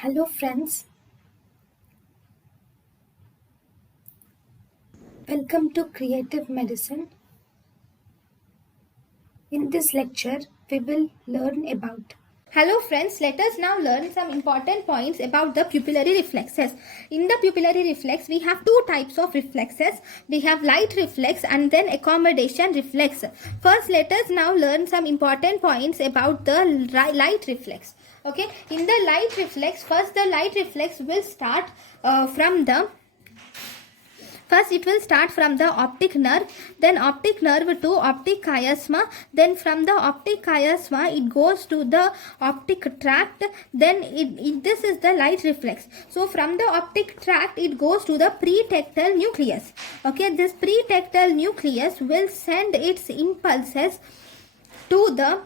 Hello friends, welcome to Creative Medicine. In this lecture, we will learn about. Hello friends, let us now learn some important points about the pupillary reflexes. In the pupillary reflex, we have two types of reflexes. We have light reflex and then accommodation reflex. First, let us now learn some important points about the light reflex. Okay, in the light reflex, first the light reflex will start First, it will start from the optic nerve, then optic nerve to optic chiasma, then from the optic chiasma, it goes to the optic tract, then this is the light reflex. So, from the optic tract, it goes to the pretectal nucleus. Okay, this pretectal nucleus will send its impulses to the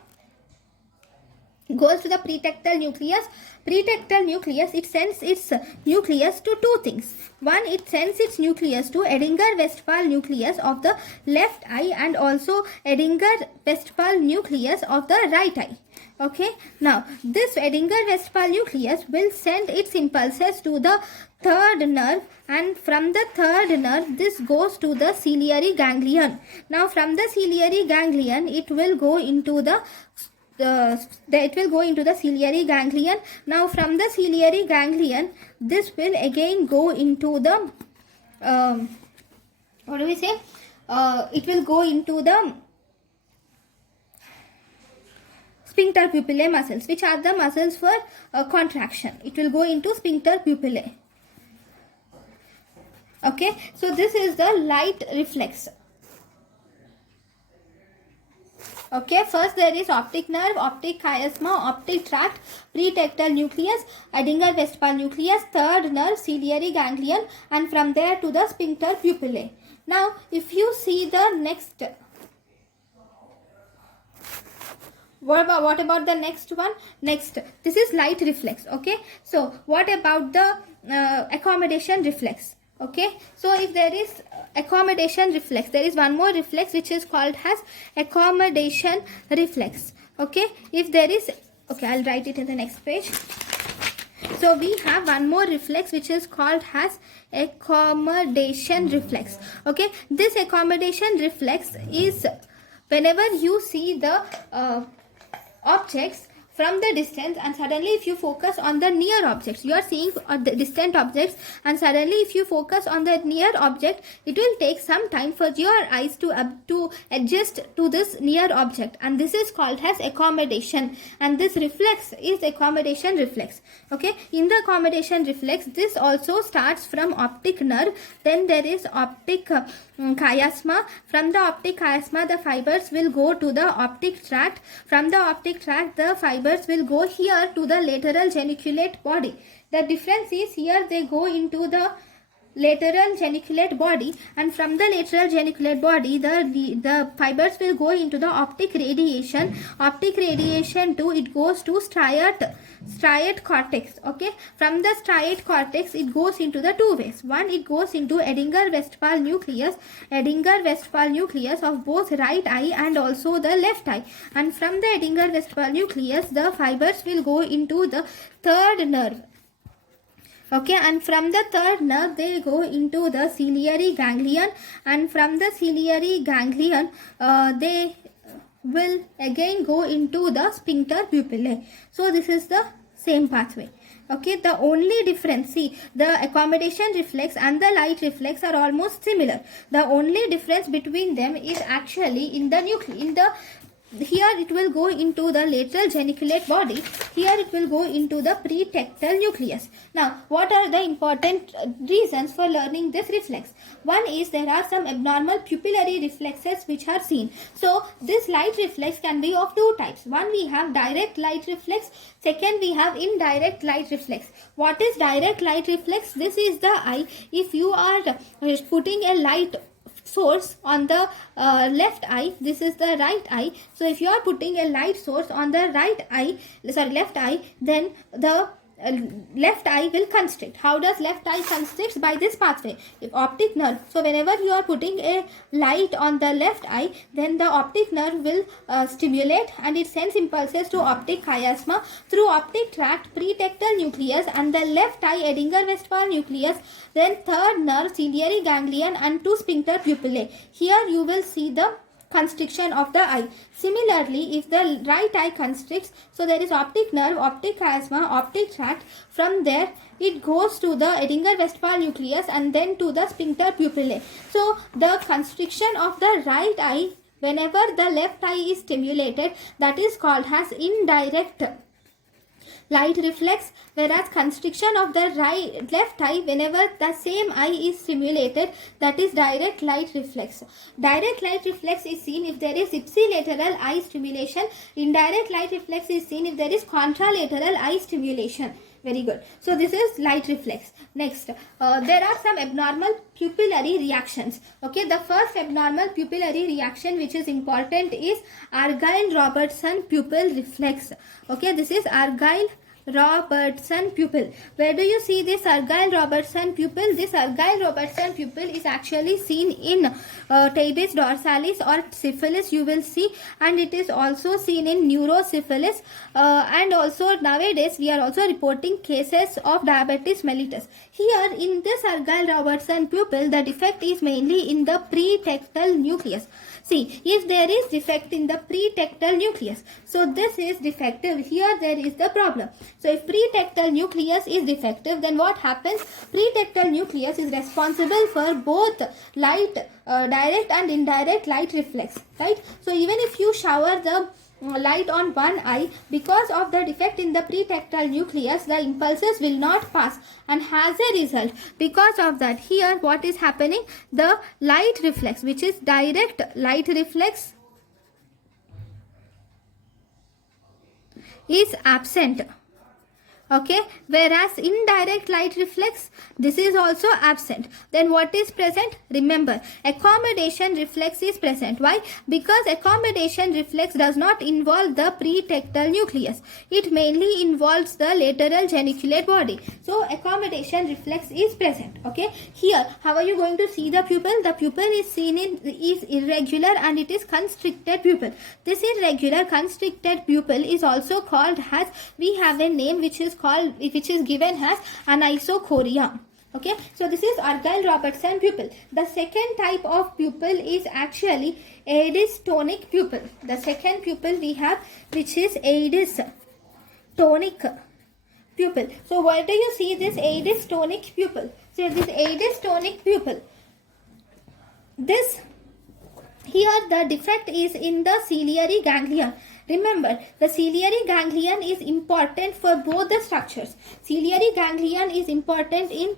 goes to the pretectal nucleus. Pretectal nucleus, it sends its nucleus to two things. One, it sends its nucleus to Edinger-Westphal nucleus of the left eye and also Edinger-Westphal nucleus of the right eye. Okay, now this Edinger-Westphal nucleus will send its impulses to the third nerve, and from the third nerve this goes to the ciliary ganglion. Now from the ciliary ganglion it will go into the ciliary ganglion. Now from the ciliary ganglion this will again go into the it will go into the sphincter pupillae muscles, which are the muscles for contraction. It will go into sphincter pupillae. Okay, so this is the light reflex. Okay, first there is optic nerve, optic chiasma, optic tract, pretectal nucleus, Edinger-Westphal nucleus, third nerve, ciliary ganglion, and from there to the sphincter pupillae. Now, if you see the next, what about the next one? Next, this is light reflex. Okay, so what about the accommodation reflex? Okay, so if there is accommodation reflex, there is one more reflex which is called as accommodation reflex. Okay, if there is, okay, I'll write it in the next page. So we have one more reflex which is called as accommodation reflex. Okay, this accommodation reflex is whenever you see the objects from the distance and suddenly if you focus on the near objects, you are seeing the distant objects, and suddenly if you focus on the near object, it will take some time for your eyes to adjust to this near object, and this is called as accommodation, and this reflex is accommodation reflex. Okay, in the accommodation reflex, this also starts from optic nerve, then there is optic chiasma. From the optic chiasma the fibers will go to the optic tract. From the optic tract the fibers will go here to the lateral geniculate body. The difference is here they go into the lateral geniculate body, and from the lateral geniculate body the fibers will go into the optic radiation. Optic radiation too, it goes to striate cortex. Okay, from the striate cortex it goes into the two ways. One, it goes into Edinger-Westphal nucleus of both right eye and also the left eye, and from the Edinger-Westphal nucleus the fibers will go into the third nerve. Okay, and from the third nerve they go into the ciliary ganglion, and from the ciliary ganglion they will again go into the sphincter pupillae. So this is the same pathway. Okay, the only difference, see, the accommodation reflex and the light reflex are almost similar. The only difference between them is actually in the here it will go into the lateral geniculate body, here it will go into the pretectal nucleus. Now, what are the important reasons for learning this reflex? One is there are some abnormal pupillary reflexes which are seen. So, this light reflex can be of two types. One, we have direct light reflex. Second, we have indirect light reflex. What is direct light reflex? This is the eye. If you are putting a light source on the left eye, this is the right eye. So if you are putting a light source on the left eye, then the left eye will constrict. How does left eye constricts? By this pathway, if optic nerve. So whenever you are putting a light on the left eye, then the optic nerve will stimulate, and it sends impulses to optic chiasma through optic tract, pretectal nucleus, and the left eye Edinger-Westphal nucleus, then third nerve ciliary ganglion, and to sphincter pupillae. Here you will see the constriction of the eye. Similarly, if the right eye constricts, so there is optic nerve, optic chiasma, optic tract. From there it goes to the Edinger-Westphal nucleus and then to the sphincter pupillae. So the constriction of the right eye whenever the left eye is stimulated, that is called as indirect light reflex, whereas constriction of the left eye whenever the same eye is stimulated, that is direct light reflex. Direct light reflex is seen if there is ipsilateral eye stimulation. Indirect light reflex is seen if there is contralateral eye stimulation. Very good. So this is light reflex. Next, there are some abnormal pupillary reactions. Okay, the first abnormal pupillary reaction which is important is Argyle-Robertson pupil reflex. Okay, this is Argyle-Robertson pupil. Where do you see this Argyle-Robertson pupil? This Argyle-Robertson pupil is actually seen in tabes dorsalis or syphilis, you will see, and it is also seen in neurosyphilis, and also nowadays we are also reporting cases of diabetes mellitus. Here in this Argyle-Robertson pupil, the defect is mainly in the pretectal nucleus. See, if there is defect in the pretectal nucleus, so this is defective. Here there is the problem. So if pretectal nucleus is defective, then what happens? Pretectal nucleus is responsible for both light, direct and indirect light reflex, right? So even if you shower the light on one eye, because of the defect in the pretectal nucleus, the impulses will not pass, and as a result, because of that, here what is happening? The light reflex, which is direct light reflex, is absent. Okay, whereas indirect light reflex, this is also absent. Then what is present? Remember, accommodation reflex is present. Why? Because accommodation reflex does not involve the pretectal nucleus. It mainly involves the lateral geniculate body. So accommodation reflex is present. Okay, here how are you going to see the pupil? The pupil is seen is irregular and it is constricted pupil. This irregular constricted pupil is also called as, we have a name which is given as anisocoria. Okay, so this is Argyle-Robertson pupil. The second type of pupil is actually Aedes tonic pupil. The second pupil we have, which is Aedes tonic pupil. So where do you see this Aedes tonic pupil? So this Aedes tonic pupil, this here the defect is in the ciliary ganglion. Remember, the ciliary ganglion is important for both the structures. Ciliary ganglion is important in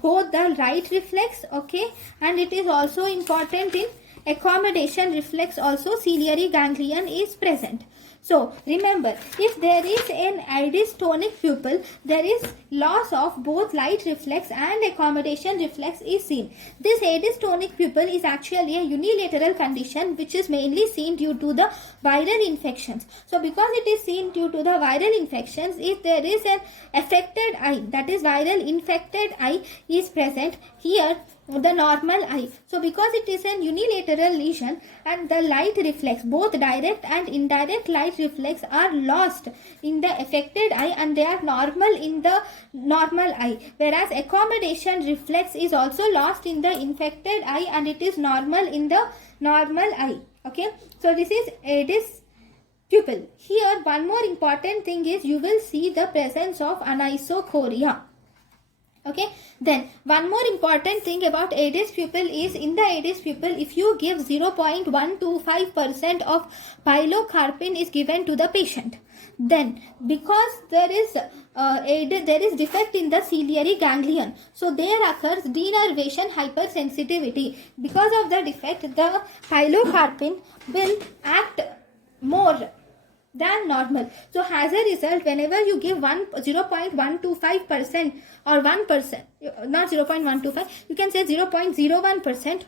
both the right reflex, okay, and it is also important in accommodation reflex. Also, ciliary ganglion is present. So remember, if there is an Aedes tonic pupil, there is loss of both light reflex and accommodation reflex is seen. This Aedes tonic pupil is actually a unilateral condition which is mainly seen due to the viral infections. So because it is seen due to the viral infections, if there is an affected eye, that is viral infected eye is present, here the normal eye. So because it is an unilateral lesion and the light reflex, both direct and indirect light reflex are lost in the affected eye and they are normal in the normal eye, whereas accommodation reflex is also lost in the infected eye and it is normal in the normal eye. Okay, so this is Aedes pupil. Here one more important thing is you will see the presence of anisocoria. Okay, then one more important thing about Aedes pupil is, in the Aedes pupil, if you give 0.125% of pilocarpine is given to the patient, then because there is defect in the ciliary ganglion, so there occurs denervation hypersensitivity. Because of the defect, the pilocarpine will act more than normal. So as a result, whenever you give 0.125% or 1%, not 0.125, you can say 0.01%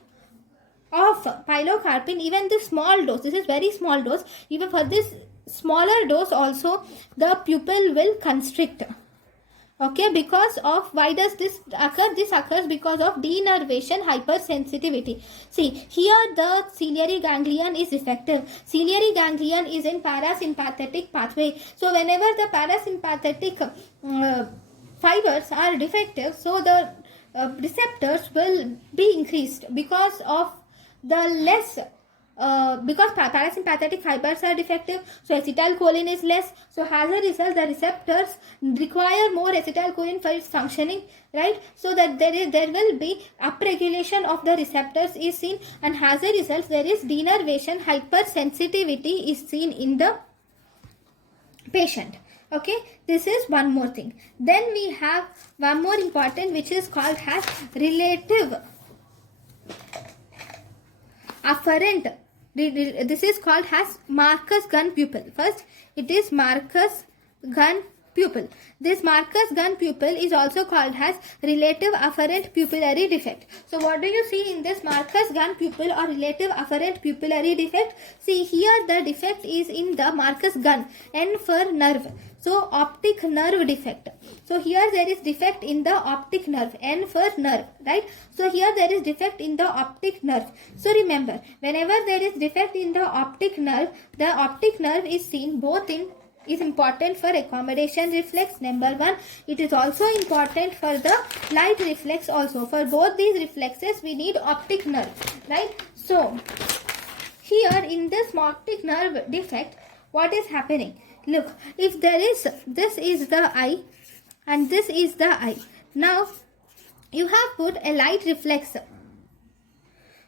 of pilocarpine, even this small dose, this is very small dose, even for this smaller dose also the pupil will constrict. Okay, because of, why does this occur? This occurs because of denervation hypersensitivity. See, here the ciliary ganglion is defective. Ciliary ganglion is in parasympathetic pathway. So whenever the parasympathetic fibers are defective, so the receptors will be increased because of the less because parasympathetic fibers are defective, so acetylcholine is less. So as a result, the receptors require more acetylcholine for its functioning, right? So that there will be upregulation of the receptors is seen, and as a result, there is denervation hypersensitivity is seen in the patient. Okay, this is one more thing. Then we have one more important, which is called as relative afferent. This is called as Marcus gun pupil. First, it is Marcus gun pupil. This Marcus gun pupil is also called as relative afferent pupillary defect. So what do you see in this Marcus gun pupil or relative afferent pupillary defect? See, here the defect is in the Marcus gun, N for nerve. So optic nerve defect. So here there is defect in the optic nerve, N for nerve, right? So here there is defect in the optic nerve. So remember, whenever there is defect in the optic nerve is seen both in, is important for accommodation reflex, number one. It is also important for the light reflex also. For both these reflexes we need optic nerve, right? So here in this optic nerve defect, what is happening? Look, if there is, this is the eye and this is the eye. Now you have put a light reflex.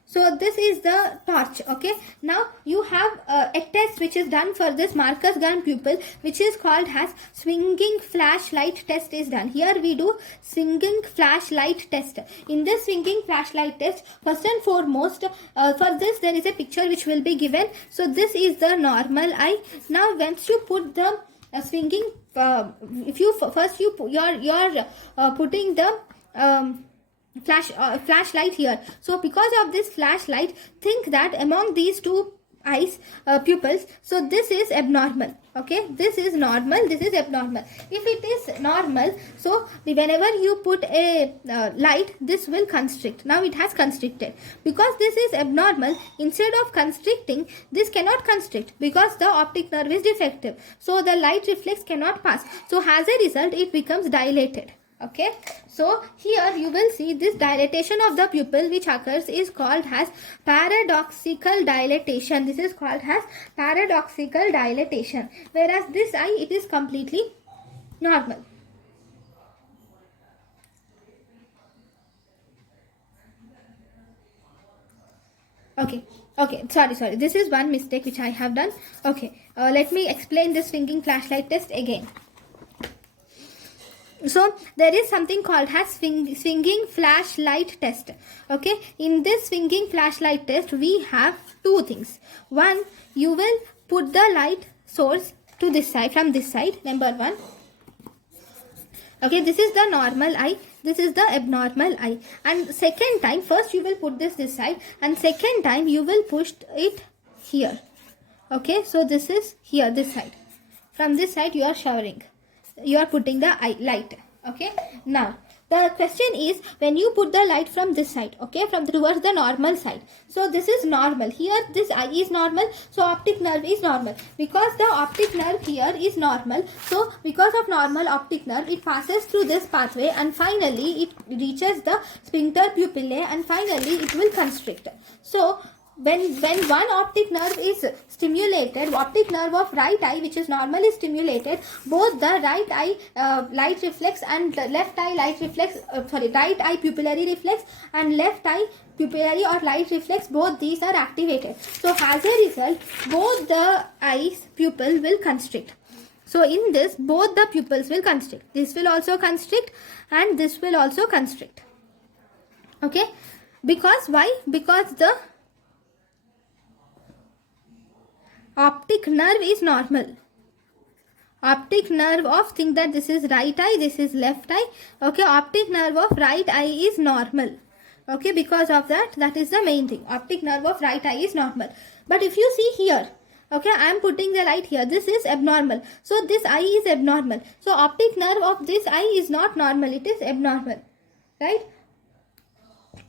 So this is the torch. Okay, now you have a test which is done for this Marcus gun pupil, which is called as swinging flashlight test is done. Here we do swinging flashlight test. In this swinging flashlight test, first and foremost, for this there is a picture which will be given. So this is the normal eye. Now once you put the swinging, if you first you you're putting the flashlight here. So because of this flashlight, think that among these two eyes pupils, so this is abnormal. Okay, this is normal, this is abnormal. If it is normal, so whenever you put a light, this will constrict. Now it has constricted. Because this is abnormal, instead of constricting, this cannot constrict because the optic nerve is defective. So the light reflex cannot pass. So as a result, it becomes dilated. Okay, so here you will see this dilatation of the pupil which occurs is called as paradoxical dilatation. This is called as paradoxical dilatation, whereas this eye, it is completely normal. Okay, sorry, this is one mistake which I have done. Okay, let me explain this swinging flashlight test again. So there is something called as swinging flashlight test. Okay, in this swinging flashlight test we have two things. One, you will put the light source to this side, from this side, number one. Okay, this is the normal eye, this is the abnormal eye. And second time, first you will put this side, and second time you will push it here. Okay, so this is here, this side. From this side you are showering, you are putting the light. Okay, now the question is, when you put the light from this side, okay, from towards the normal side, so this is normal. Here this eye is normal, so optic nerve is normal. Because the optic nerve here is normal, so because of normal optic nerve, it passes through this pathway and finally it reaches the sphincter pupillae and finally it will constrict. So when one optic nerve is stimulated, optic nerve of right eye which is normally stimulated, both the right eye light reflex and left eye light reflex, right eye pupillary reflex and left eye pupillary or light reflex, both these are activated. So as a result, both the eyes pupil will constrict. So in this, both the pupils will constrict. This will also constrict and this will also constrict. Okay, because why? Because the optic nerve is normal. Optic nerve of, think that this is right eye, this is left eye. Okay, optic nerve of right eye is normal. Okay, because of that, that is the main thing. Optic nerve of right eye is normal. But if you see here, Okay, I am putting the light here. This is abnormal. So this eye is abnormal. So optic nerve of this eye is not normal. It is abnormal. Right?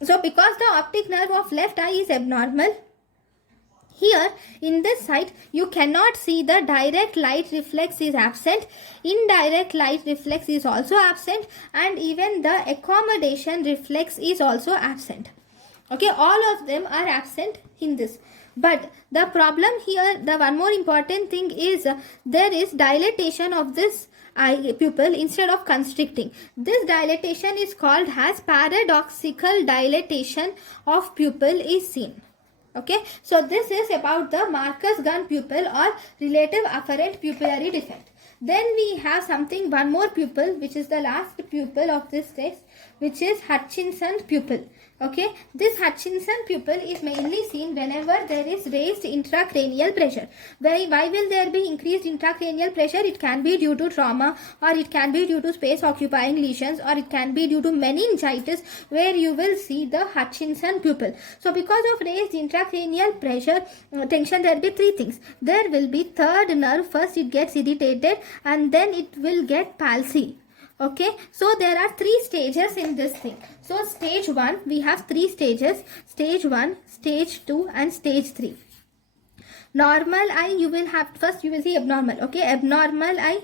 So because the optic nerve of left eye is abnormal, here in this side you cannot see the direct light reflex is absent, indirect light reflex is also absent, and even the accommodation reflex is also absent. Okay, all of them are absent in this. But the problem here, the one more important thing is there is dilatation of this eye pupil instead of constricting. This dilatation is called as paradoxical dilatation of pupil is seen. Okay, so this is about the Marcus gun pupil or relative afferent pupillary defect. Then we have one more pupil, which is the last pupil of this test, which is Hutchinson pupil. Okay, this Hutchinson pupil is mainly seen whenever there is raised intracranial pressure. Why will there be increased intracranial pressure? It can be due to trauma, or it can be due to space occupying lesions, or it can be due to meningitis, where you will see the Hutchinson pupil. So because of raised intracranial pressure tension, there will be three things. There will be third nerve. First it gets irritated and then it will get palsy. Okay, so there are three stages in this thing. So stage 1, we have three stages: stage 1, stage 2 and stage 3. Normal eye, you will have, first you will see abnormal. Okay, abnormal eye.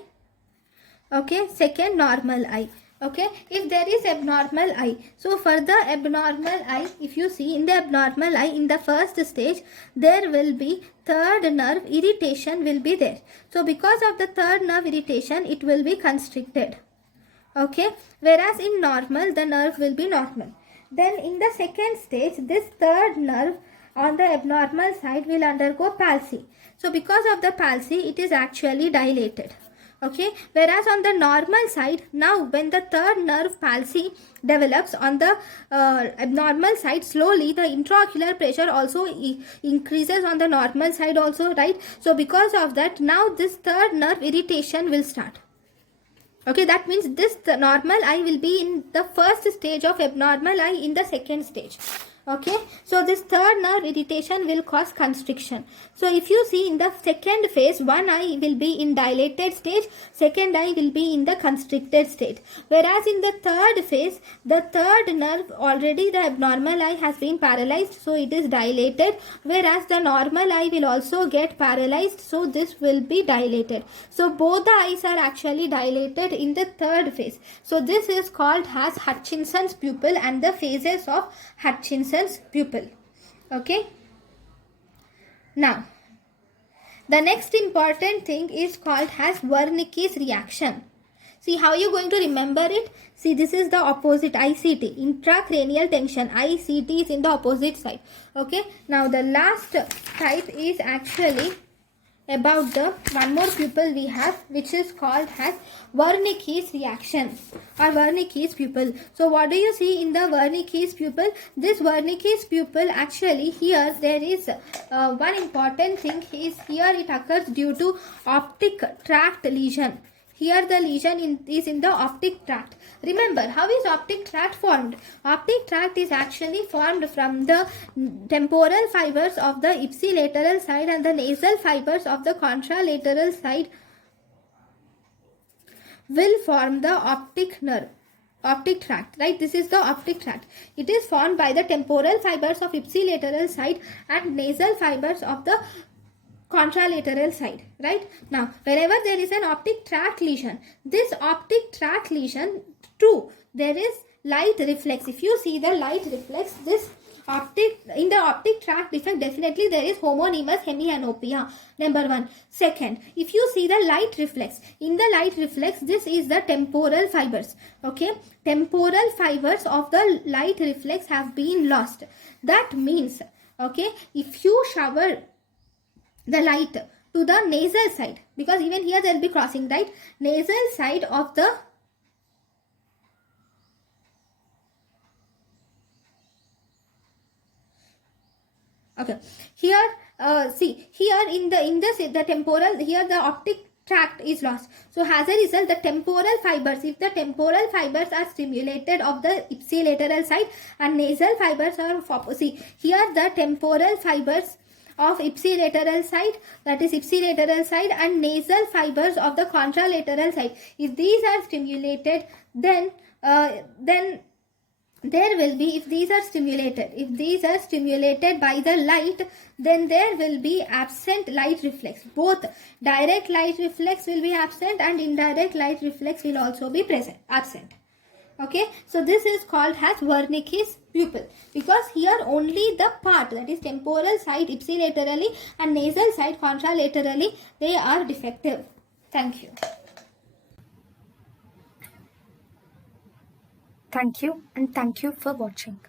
Okay, second normal eye. Okay, if there is abnormal eye, so for the abnormal eye, if you see in the abnormal eye, in the first stage there will be third nerve irritation will be there. So because of the third nerve irritation, it will be constricted. Okay, whereas in normal the nerve will be normal. Then in the second stage, this third nerve on the abnormal side will undergo palsy. So because of the palsy, it is actually dilated. Okay, whereas on the normal side, now when the third nerve palsy develops on the abnormal side, slowly the intraocular pressure also increases on the normal side also, right? So because of that, now this third nerve irritation will start. Okay, that means the normal eye will be in the first stage of abnormal eye in the second stage. Okay, so this third nerve irritation will cause constriction. So if you see in the second phase, one eye will be in dilated stage, second eye will be in the constricted state. Whereas in the third phase, the third nerve, already the abnormal eye has been paralyzed, so it is dilated, whereas the normal eye will also get paralyzed, so this will be dilated. So both the eyes are actually dilated in the third phase. So this is called as Hutchinson's pupil and the phases of Hutchinson's pupil. Okay, now the next important thing is called as Varniki's reaction. See how you going to remember it. See, this is the opposite, ICT, intracranial tension. ICT is in the opposite side. Okay, now the last type is actually about the one more pupil we have, which is called as Varniki's reaction or Varniki's pupil. So what do you see in the Varniki's pupil? This Varniki's pupil, actually here there is one important thing is here it occurs due to optic tract lesion. Here the lesion is in the optic tract. Remember, how is optic tract formed? Optic tract is actually formed from the temporal fibers of the ipsilateral side and the nasal fibers of the contralateral side will form the optic nerve. Optic tract, right? This is the optic tract. It is formed by the temporal fibers of ipsilateral side and nasal fibers of the contralateral side, right? Now, whenever there is an optic tract lesion, this optic tract lesion, true, there is light reflex. If you see the light reflex, this optic, in the optic tract defect, definitely there is homonymous hemianopia, number one. Second, if you see the light reflex, in the light reflex, this is the temporal fibers. Okay, temporal fibers of the light reflex have been lost. That means, okay, if you shower the light to the nasal side, because even here there will be crossing, right? Nasal side of the okay, here see here in the temporal, here the optic tract is lost. So as a result, the temporal fibers, if the temporal fibers are stimulated of the ipsilateral side and nasal fibers are, see here the temporal fibers of ipsilateral side, that is ipsilateral side, and nasal fibers of the contralateral side. If these are stimulated, then there will be, if these are stimulated by the light, then there will be absent light reflex. Both direct light reflex will be absent and indirect light reflex will also be absent. Okay, so this is called as Varniki's pupil, because here only the part, that is temporal side ipsilaterally and nasal side contralaterally, they are defective. Thank you. Thank you, and thank you for watching.